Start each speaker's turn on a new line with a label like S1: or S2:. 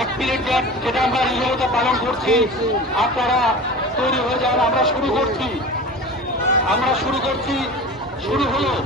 S1: এক মিনিট যেটা আমরা নিয়মিত পালন করছি। আপনারা তৈরি হয়ে যান, আমরা শুরু করছি। আমরা শুরু করছি, শুরু হলো।